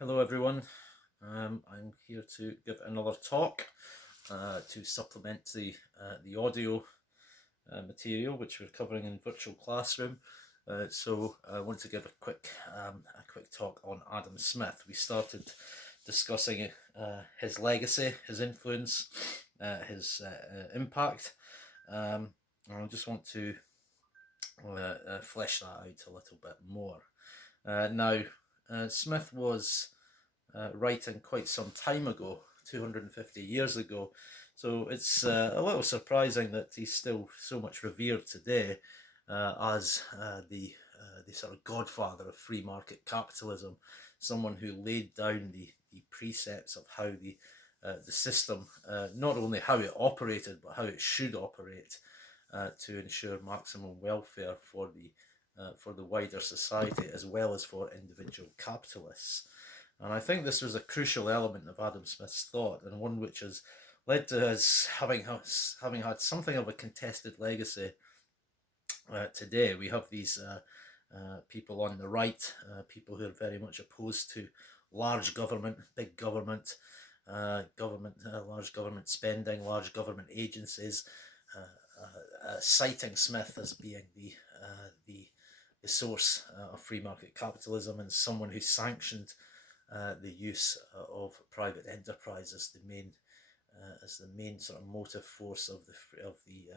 Hello everyone. I'm here to give another talk to supplement the audio material which we're covering in virtual classroom. So I want to give a quick talk on Adam Smith. We started discussing his legacy, his influence, his impact. And I just want to flesh that out a little bit more. Now, Smith was writing quite some time ago, 250 years ago. So it's a little surprising that he's still so much revered today as the sort of godfather of free market capitalism, someone who laid down the precepts of how the system, not only how it operated, but how it should operate to ensure maximum welfare for the wider society as well as for individual capitalists. And I think this was a crucial element of Adam Smith's thought, and one which has led to us having had something of a contested legacy today. We have these people on the right, people who are very much opposed to large government, big government, large government spending, large government agencies, citing Smith as being the source of free market capitalism and someone who sanctioned the use of private enterprise as the main sort of motive force of the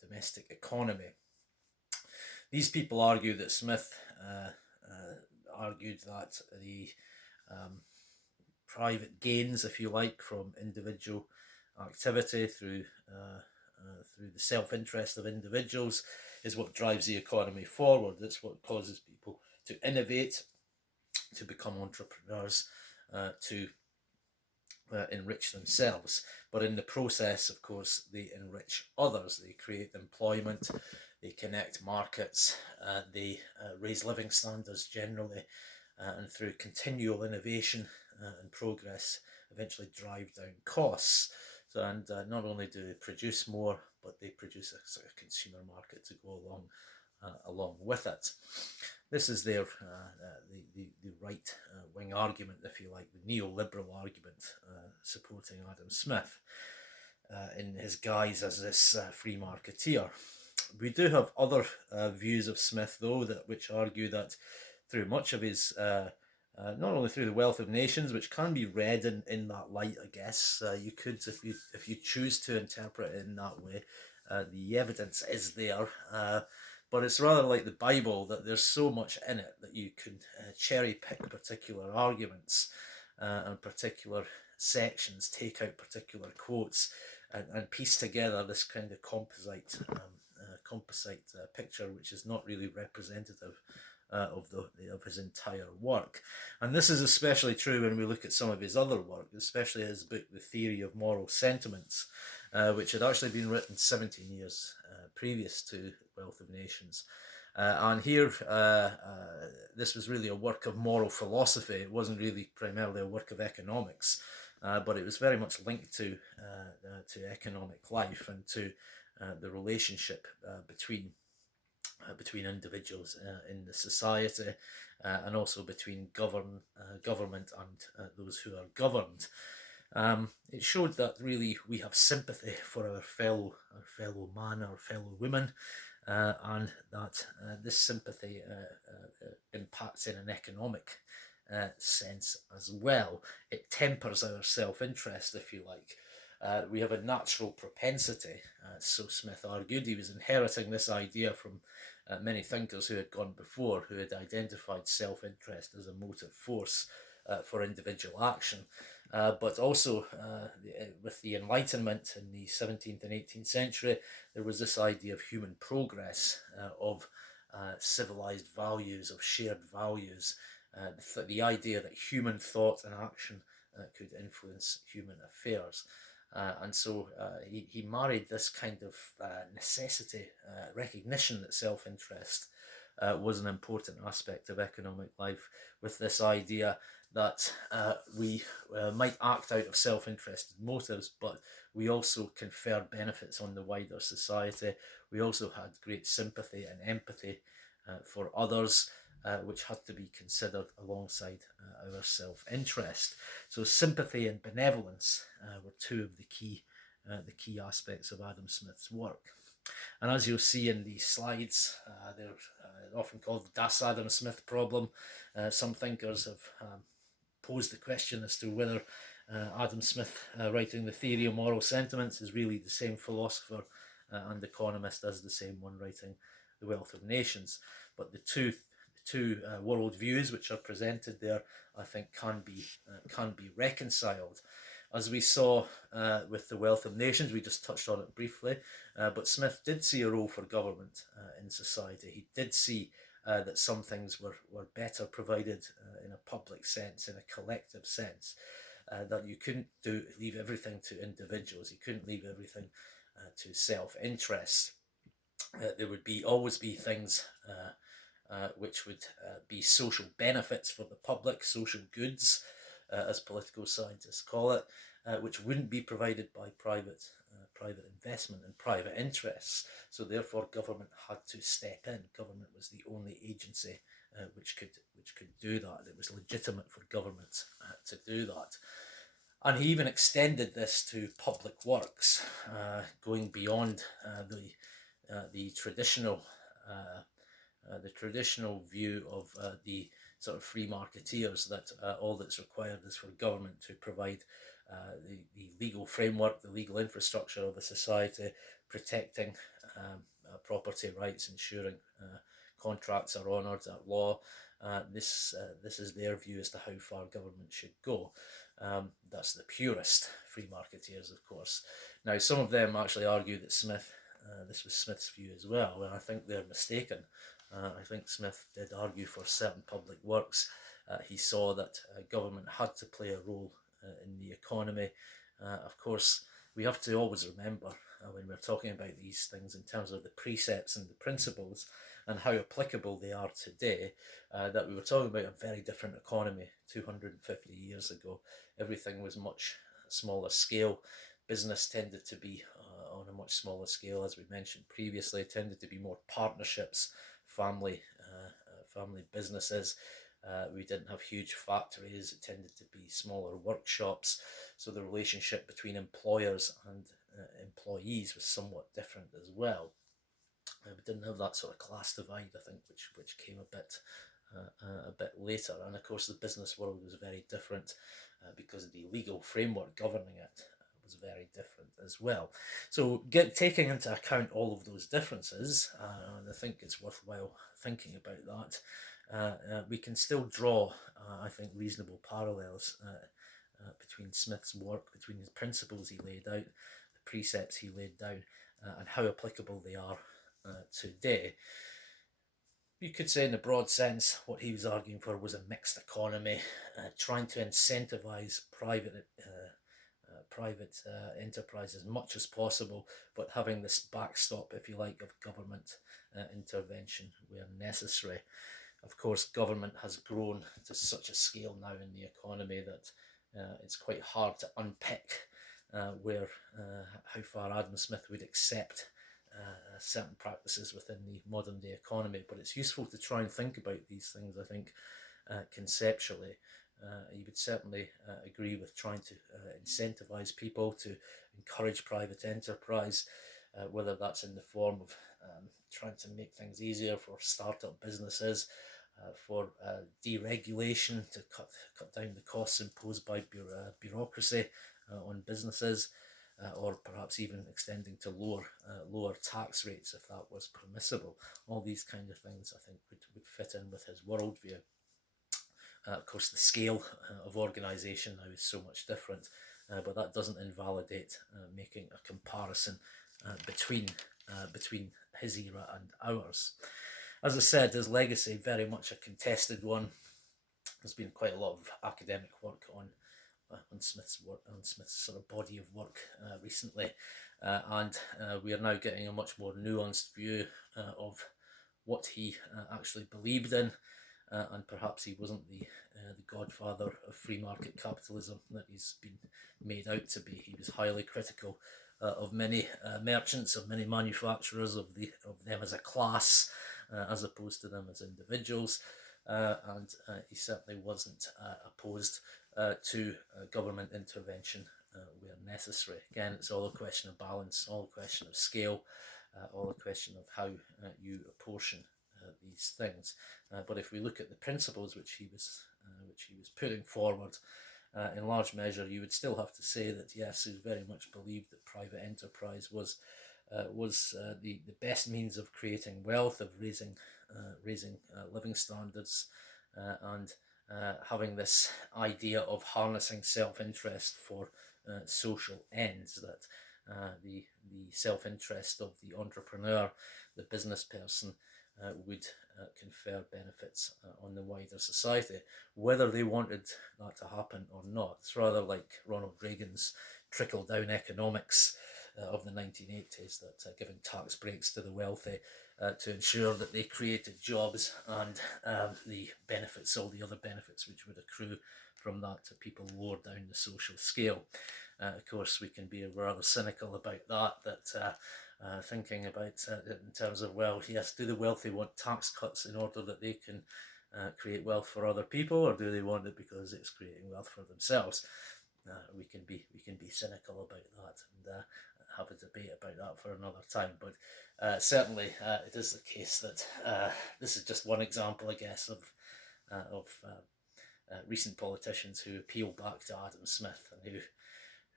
domestic economy. These people argue that Smith argued that the private gains, if you like, from individual activity through the self-interest of individuals is what drives the economy forward. It's what causes people to innovate, to become entrepreneurs, to enrich themselves. But in the process, of course, they enrich others. They create employment, they connect markets, they raise living standards generally, and through continual innovation and progress, eventually drive down costs. So, and not only do they produce more, but they produce a sort of consumer market to go along with it. This is their the right wing argument, if you like, the neoliberal argument supporting Adam Smith in his guise as this free marketeer. We do have other views of Smith, though, which argue that through much of his not only through the Wealth of Nations, which can be read in that light, I guess you could, if you choose to interpret it in that way, the evidence is there. But it's rather like the Bible, that there's so much in it that you can cherry pick particular arguments and particular sections, take out particular quotes, and piece together this kind of composite picture, which is not really representative of his entire work. And this is especially true when we look at some of his other work, especially his book, The Theory of Moral Sentiments, which had actually been written 17 years previous to Wealth of Nations. And here, this was really a work of moral philosophy. It wasn't really primarily a work of economics, but it was very much linked to economic life and to the relationship between individuals in the society, and also between government and those who are governed. It showed that really we have sympathy for our fellow man, our fellow woman, and that this sympathy impacts in an economic sense as well. It tempers our self-interest, if you like. We have a natural propensity, so Smith argued. He was inheriting this idea from many thinkers who had gone before, who had identified self-interest as a motive force for individual action. But also with the Enlightenment in the 17th and 18th century, there was this idea of human progress, of civilized values, of shared values, the idea that human thought and action could influence human affairs. And so he married this kind of necessity, recognition that self-interest was an important aspect of economic life, with this idea that we might act out of self-interested motives, but we also conferred benefits on the wider society. We also had great sympathy and empathy for others, which had to be considered alongside our self-interest. So sympathy and benevolence were two of the key aspects of Adam Smith's work. And as you'll see in these slides, they're often called the Das Adam Smith problem. Some thinkers have posed the question as to whether Adam Smith, writing the theory of moral sentiments, is really the same philosopher and economist as the same one writing the Wealth of Nations. But the two world views which are presented there, I think, can be reconciled. As we saw with the Wealth of Nations, we just touched on it briefly, but Smith did see a role for government in society. He did see that some things were better provided in a public sense, in a collective sense, that you couldn't leave everything to individuals, you couldn't leave everything to self-interest. There would always be things which would be social benefits for the public, social goods, as political scientists call it, which wouldn't be provided by private investment and private interests. So therefore, government had to step in. Government was the only agency which could do that. It was legitimate for government to do that. And he even extended this to public works, going beyond the traditional view of the sort of free marketeers, that all that's required is for government to provide the legal framework, the legal infrastructure of a society, protecting property rights, ensuring contracts are honoured at law. This is their view as to how far government should go. That's the purist free marketeers, of course. Now, some of them actually argue that this was Smith's view as well, and I think they're mistaken. I think Smith did argue for certain public works. He saw that government had to play a role in the economy. Of course, we have to always remember when we're talking about these things in terms of the precepts and the principles and how applicable they are today, that we were talking about a very different economy 250 years ago. Everything was much smaller scale. Business tended to be on a much smaller scale, as we mentioned previously, tended to be more partnerships, family businesses. We didn't have huge factories. It tended to be smaller workshops. So the relationship between employers and employees was somewhat different as well. We didn't have that sort of class divide, I think, which came a bit later. And of course, the business world was very different because the legal framework governing it was very different as well. So taking into account all of those differences, and I think it's worthwhile thinking about that, we can still draw, I think, reasonable parallels between Smith's work, between the principles he laid out, the precepts he laid down, and how applicable they are today. You could say, in a broad sense, what he was arguing for was a mixed economy, trying to incentivize private enterprise as much as possible, but having this backstop, if you like, of government intervention where necessary. Of course, government has grown to such a scale now in the economy that it's quite hard to unpick how far Adam Smith would accept certain practices within the modern day economy. But it's useful to try and think about these things, I think, conceptually. You would certainly agree with trying to incentivize people to encourage private enterprise, whether that's in the form of trying to make things easier for startup businesses, for deregulation to cut down the costs imposed by bureaucracy on businesses, or perhaps even extending to lower tax rates if that was permissible. All these kind of things, I think, would fit in with his worldview. Of course, the scale of organisation now is so much different, but that doesn't invalidate making a comparison between his era and ours. As I said, his legacy very much a contested one. There's been quite a lot of academic work on Smith's sort of body of work recently, and we are now getting a much more nuanced view of what he actually believed in. And perhaps he wasn't the godfather of free market capitalism that he's been made out to be. He was highly critical of many merchants, of many manufacturers, of them as a class, as opposed to them as individuals. and he certainly wasn't opposed to government intervention where necessary. Again, it's all a question of balance, all a question of scale, all a question of how you apportion these things. But if we look at the principles which he was putting forward, in large measure, you would still have to say that yes, he very much believed that private enterprise was the best means of creating wealth, of raising living standards, and having this idea of harnessing self-interest for social ends. That the self-interest of the entrepreneur, the business person, would confer benefits on the wider society, whether they wanted that to happen or not. It's rather like Ronald Reagan's trickle-down economics of the 1980s, that giving tax breaks to the wealthy to ensure that they created jobs, and the benefits, all the other benefits which would accrue from that, to people lower down the social scale. Of course, we can be rather cynical about that, thinking about it in terms of, well, yes, do the wealthy want tax cuts in order that they can create wealth for other people, or do they want it because it's creating wealth for themselves? We can be cynical about that, and have a debate about that for another time. But certainly, it is the case that this is just one example, I guess, of recent politicians who appeal back to Adam Smith, and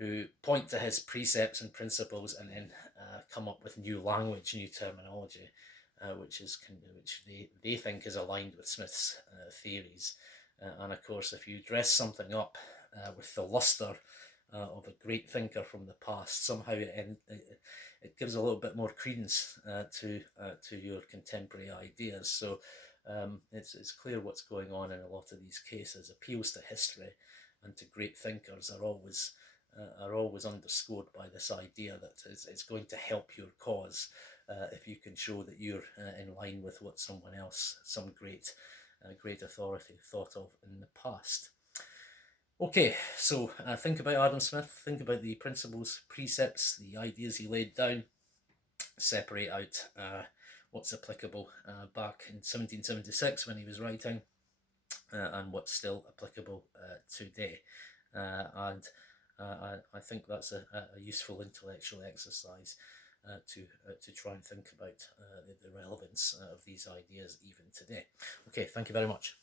who point to his precepts and principles, and then come up with new language, new terminology, which they think is aligned with Smith's theories. And of course, if you dress something up with the luster of a great thinker from the past, somehow it gives a little bit more credence to your contemporary ideas. So it's clear what's going on in a lot of these cases. Appeals to history and to great thinkers are always underscored by this idea that it's going to help your cause if you can show that you're in line with what someone else, some great authority, thought of in the past. Okay, so think about Adam Smith, think about the principles, precepts, the ideas he laid down, separate out what's applicable back in 1776 when he was writing, and what's still applicable today. And I think that's a useful intellectual exercise to try and think about the relevance of these ideas even today. Okay, thank you very much.